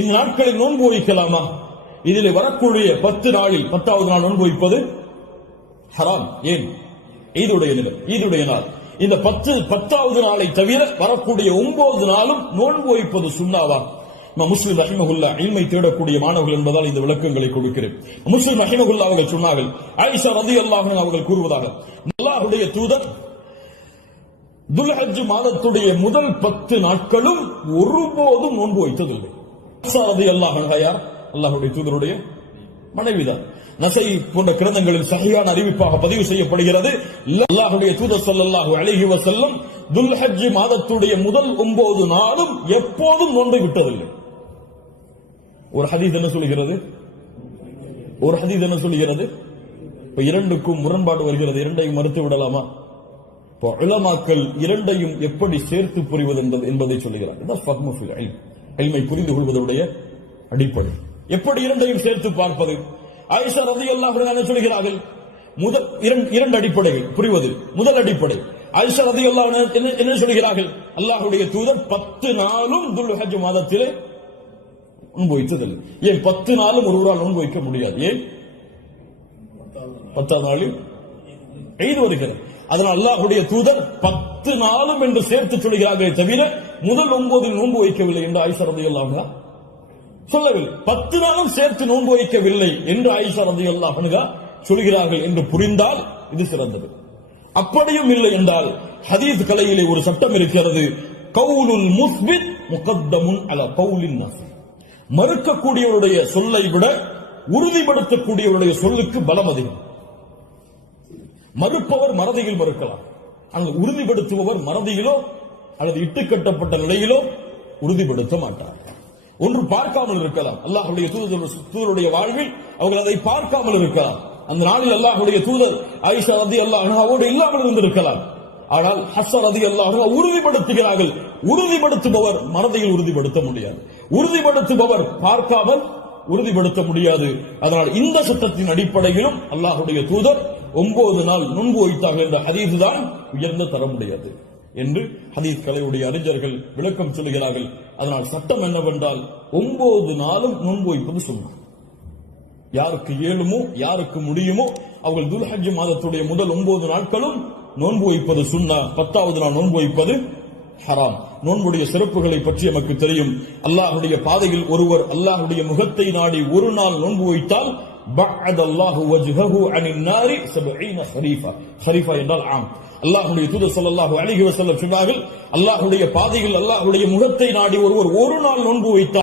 இந்த நாட்களில் நோன்பு வைக்கலாமா? இதில் வரக்கூடிய 10 நாளில் 10வது நாள் நோன்பு வைப்பது ஹராம். ஏன்? ஈதுடைய நாள். இந்த 10வது நாளை தவிர வரக்கூடிய 9 நாளும் நோன்பு வைப்பது சுன்னாவா? முஸ்லிம் ரஹிமஹுல்லாஹ் இல்மை தேடக்கூடிய மாணவர்கள் என்பதால் இந்த விளக்கங்களை கொடுக்கிறேன். முஸ்லிம் ரஹிமஹுல்லாஹ் அவர்கள் சொன்னார்கள், ஆயிஷா ரலியல்லாஹு அன்ஹா அவர்கள் கூறுவதாக, அல்லாஹ்வுடைய தூதர் துல்ஹஜ் மாதத்துடைய முதல் 10 நாட்களும் ஒருபோதும் நோன்பு வைத்ததில்லை. ஆயிஷா ரலியல்லாஹு அன்ஹா யார்? அல்லாஹ்வுடைய தூதருடைய மனைவிதான். நசை போன்ற கிரந்தங்களில் சஹீஹான அறிவிப்பாக பதிவு செய்யப்படுகிறது, அல்லாஹ்வுடைய தூதர் ஸல்லல்லாஹு அலைஹி வஸல்லம் துல்ஹஜ் மாதத்துடைய முதல் 9 நாளும் எப்போதும் நோன்பை விட்டதில்லை. ஒரு ஹதீஸ் என்ன சொல்கிறது? இப்ப இரண்டுக்கும் முரண்பாடு வருகிறது. இரண்டையும் மறுத்து விடலாமா? இப்போ உலமாக்கள் இரண்டையும் எப்படி சேர்த்து புரிவது என்பதை சொல்லுகிறார்கள். இல்மை புரிந்து கொள்வதுடைய அடிப்படை. எப்படி இரண்டையும் சேர்த்து பார்ப்பது? ஆயிஷா ரலியல்லாஹு அன்ஹா என்ன சொல்கிறார்கள்? முதல் இரண்டு அடிப்படைகள் புரிவது. முதல் அடிப்படை, ஆயிஷா ரலியல்லாஹு அன்ஹா என்ன சொல்கிறார்கள்? அல்லாஹ்வுடைய தூதர் 10 நாளும் துல்ஹஜ் மாதத்திலே நோன்பு வைத்ததில்லை. ஏன் 10 நாளும் ஒருவரால் நோன்பு வைக்க முடியாது? ஏன்? 10வது நாளில் ஈத் வருகிறது. அதனால் அல்லாஹ்வுடைய தூதர் 10 நாளும் என்று சேர்த்து சொல்கிறார்களே தவிர முதல் 9 நோன்பு வைக்கவில்லை என்று ஆயிஷா ரலியல்லாஹு அன்ஹா சொல்லவில்லை. 10 நாளும் சேர்த்து நோன்பு வைக்கவில்லை என்று ஆயிஷா ரலியல்லாஹு அன்ஹா சொல்கிறார்கள் என்று புரிந்தால் இது சிறந்தது. அப்படியும் இல்லை என்றால் ஹதீஸ் கலையிலே ஒரு சட்டம் இருக்கிறது, கவுலுல் முஸ்பித் முகத்தமுன் அலா கவுலின் நஃபி. மறுக்கக்கூடியவருடைய சொல்லை விட உறுதிப்படுத்தக்கூடியவருடைய சொல்லுக்கு பலம் அதிகம். மறுப்பவர் மறதியில் மறுக்கலாம், ஆனால் உறுதிப்படுத்துபவர் மறதியிலோ அல்லது இட்டுக்கட்டப்பட்ட நிலையிலோ உறுதிப்படுத்த மாட்டார். ஒன்று பார்க்காமல் இருக்கலாம், அல்லாஹ்வுடைய தூதருடைய வாழ்வில் அவர்கள் அதை பார்க்காமல் இருக்கலாம். அந்த நாளில் அல்லாஹ்வுடைய தூதர் ஆயிஷா ரலியல்லாஹு அன்ஹாவோடு இல்லாமல் இருந்திருக்கலாம். ஆனால் ஹஃப்ஸா ரலியல்லாஹு அன்ஹா உறுதிப்படுத்துகிறார்கள். உறுதிப்படுத்துபவர் மறதியில் உறுதிப்படுத்த முடியாது, உறுதிப்படுத்துபவர் பார்க்காமல் உறுதிப்படுத்த முடியாது. அதனால் இந்த சட்டத்தின் அடிப்படையிலும் அல்லாஹ்வுடைய தூதர் 9 நாள் நோன்பு வைத்தார்கள் என்ற ஹதீஸ் தான் உயர்ந்த தரமுடையது என்று ஹதீஸ் கலையுடைய அறிஞர்கள் விளக்கம் சொல்கிறார்கள். அதனால் சட்டம் என்னவென்றால் 9 நாளும் நோன்பு வைப்பது சுன்னா. யாருக்கு இயலுமோ யாருக்கு முடியுமோ அவர்கள் துல்ஹஜ் மாதத்துடைய முதல் 9 நாட்களும் நோன்பு வைப்பது சுன்னா. 10வது நாள் நோன்பு வைப்பது ஹராம். நோன்புடைய சிறப்புகளை பற்றி நமக்கு தெரியும். அல்லாஹ்வுடைய பாதையில் ஒருவர் அல்லாஹ்வுடைய முகத்தை நாடி ஒரு நாள் நோன்பு வைத்தால் பஅதல்லாஹு வஜ்ஹஹு அனின் நாரி 70 ഖരീഫா. ഖരീஃபா என்றால் ஆம். அல்லாஹ்வுடைய தூதர் ஸல்லல்லாஹு அலைஹி வஸல்லம் சொன்னார்கள், அல்லாஹ்வுடைய பாதையில் அல்லாஹ்வுடைய முகத்தை நாடி ஒருவர் ஒரு நாள் நோன்பு வைத்தால்